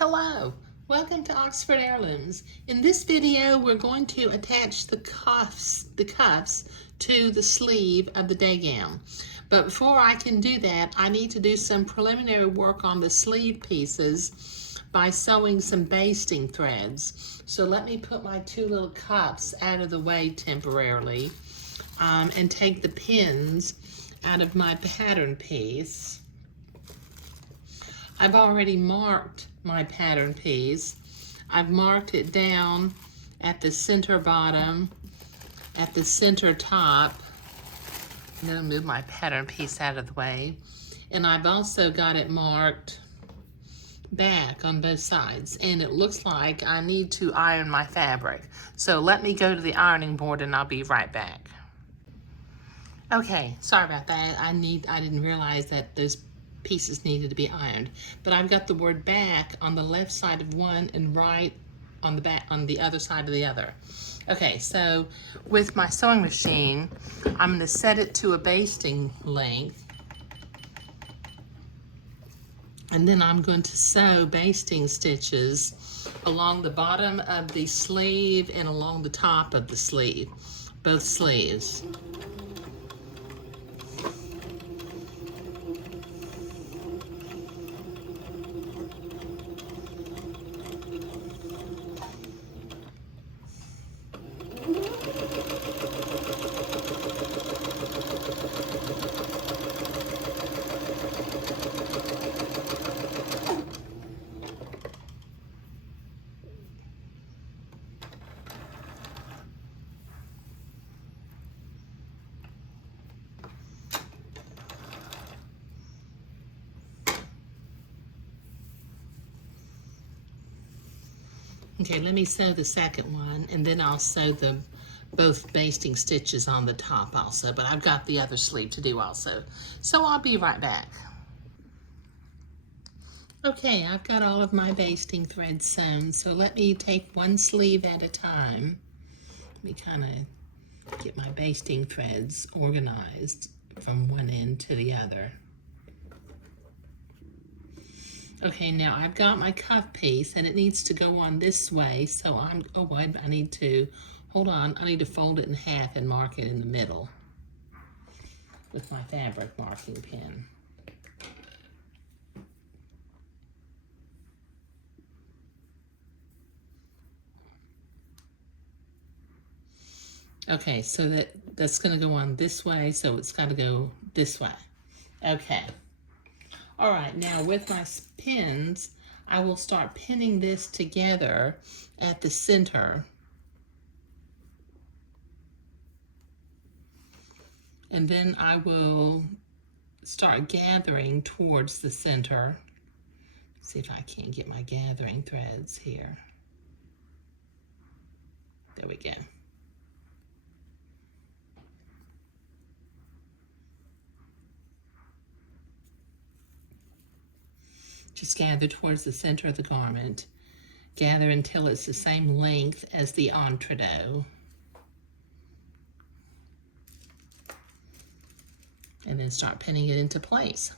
Hello, welcome to Oxford Heirlooms. In this video, we're going to attach the cuffs to the sleeve of the day gown. But before I can do that, I need to do some preliminary work on the sleeve pieces by sewing some basting threads. So let me put my two little cuffs out of the way temporarily and take the pins out of my pattern piece. I've already marked my pattern piece. I've marked it down at the center bottom, at the center top. I'm gonna move my pattern piece out of the way. And I've also got it marked back on both sides. And it looks like I need to iron my fabric. So let me go to the ironing board and I'll be right back. Okay, sorry about that. I didn't realize that those pieces needed to be ironed, but I've got the word back on the left side of one and right on the back on the other side of the other. Okay, so with my sewing machine, I'm going to set it to a basting length, and then I'm going to sew basting stitches along the bottom of the sleeve and along the top of the sleeve, both sleeves. Okay, let me sew the second one, and then I'll sew both basting stitches on the top also, but I've got the other sleeve to do also. So I'll be right back. Okay, I've got all of my basting threads sewn, so let me take one sleeve at a time. Let me kind of get my basting threads organized from one end to the other. Okay, now I've got my cuff piece and it needs to go on this way, so I need to fold it in half and mark it in the middle with my fabric marking pen. Okay, so that's gonna go on this way, so it's gotta go this way. Okay. All right, now with my pins, I will start pinning this together at the center. And then I will start gathering towards the center. See if I can't get my gathering threads here. There we go. Just gather towards the center of the garment. Gather until it's the same length as the entree. And then start pinning it into place.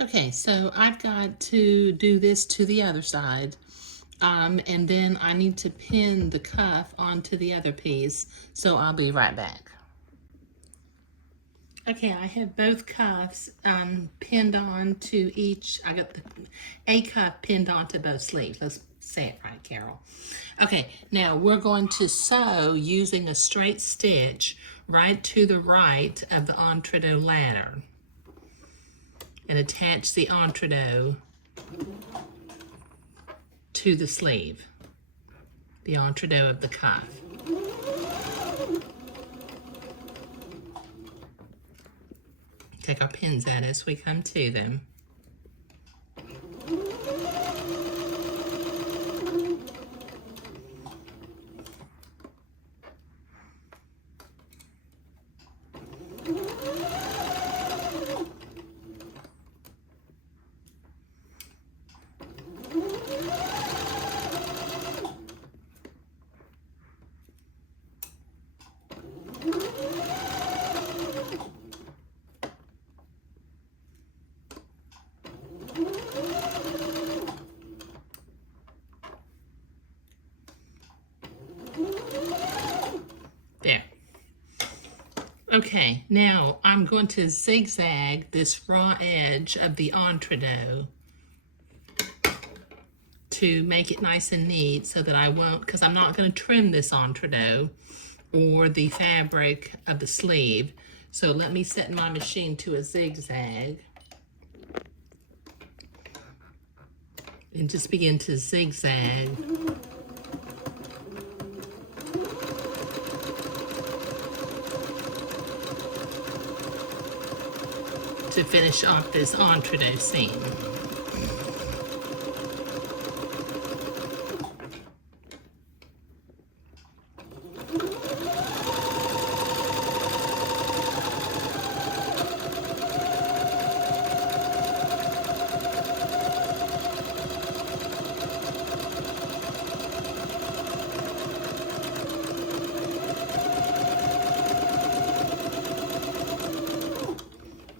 Okay, so I've got to do this to the other side, and then I need to pin the cuff onto the other piece, so I'll be right back. Okay, I have both cuffs pinned on to each. I got a cuff pinned onto both sleeves. Let's say it right, Carol. Okay, now we're going to sew using a straight stitch right to the right of the entree ladder and attach the entree to the sleeve, the entree of the cuff. Take our pins out as we come to them. Okay, now I'm going to zigzag this raw edge of the entrecot to make it nice and neat so that I won't, because I'm not going to trim this entrecot or the fabric of the sleeve. So let me set my machine to a zigzag and just begin to zigzag to finish off this entrecot seam.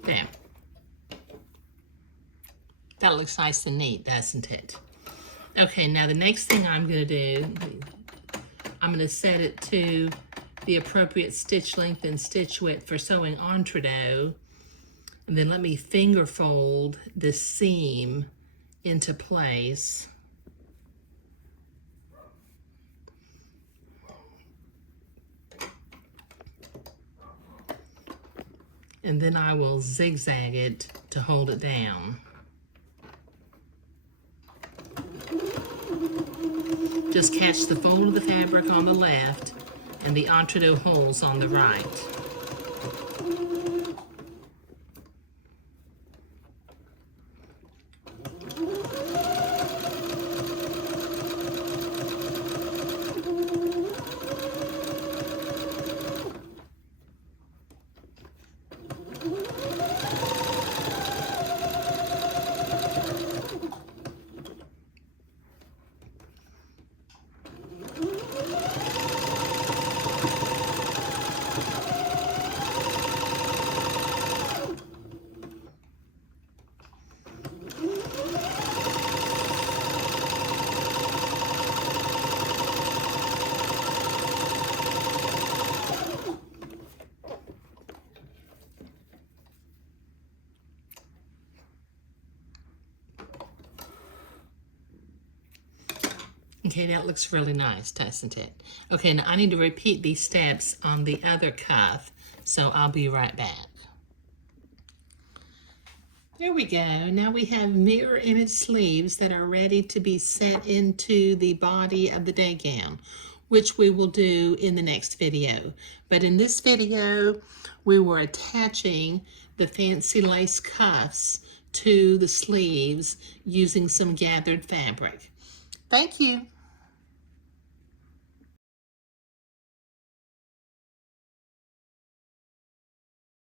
There. That looks nice and neat, doesn't it? Okay, now the next thing I'm going to do, I'm going to set it to the appropriate stitch length and stitch width for sewing entrecot. And then let me finger fold this seam into place. And then I will zigzag it to hold it down. Just catch the fold of the fabric on the left and the entrecot holes on the right. Okay, that looks really nice, doesn't it? Okay, now I need to repeat these steps on the other cuff, so I'll be right back. There we go. Now we have mirror image sleeves that are ready to be set into the body of the day gown, which we will do in the next video. But in this video, we were attaching the fancy lace cuffs to the sleeves using some gathered fabric. Thank you.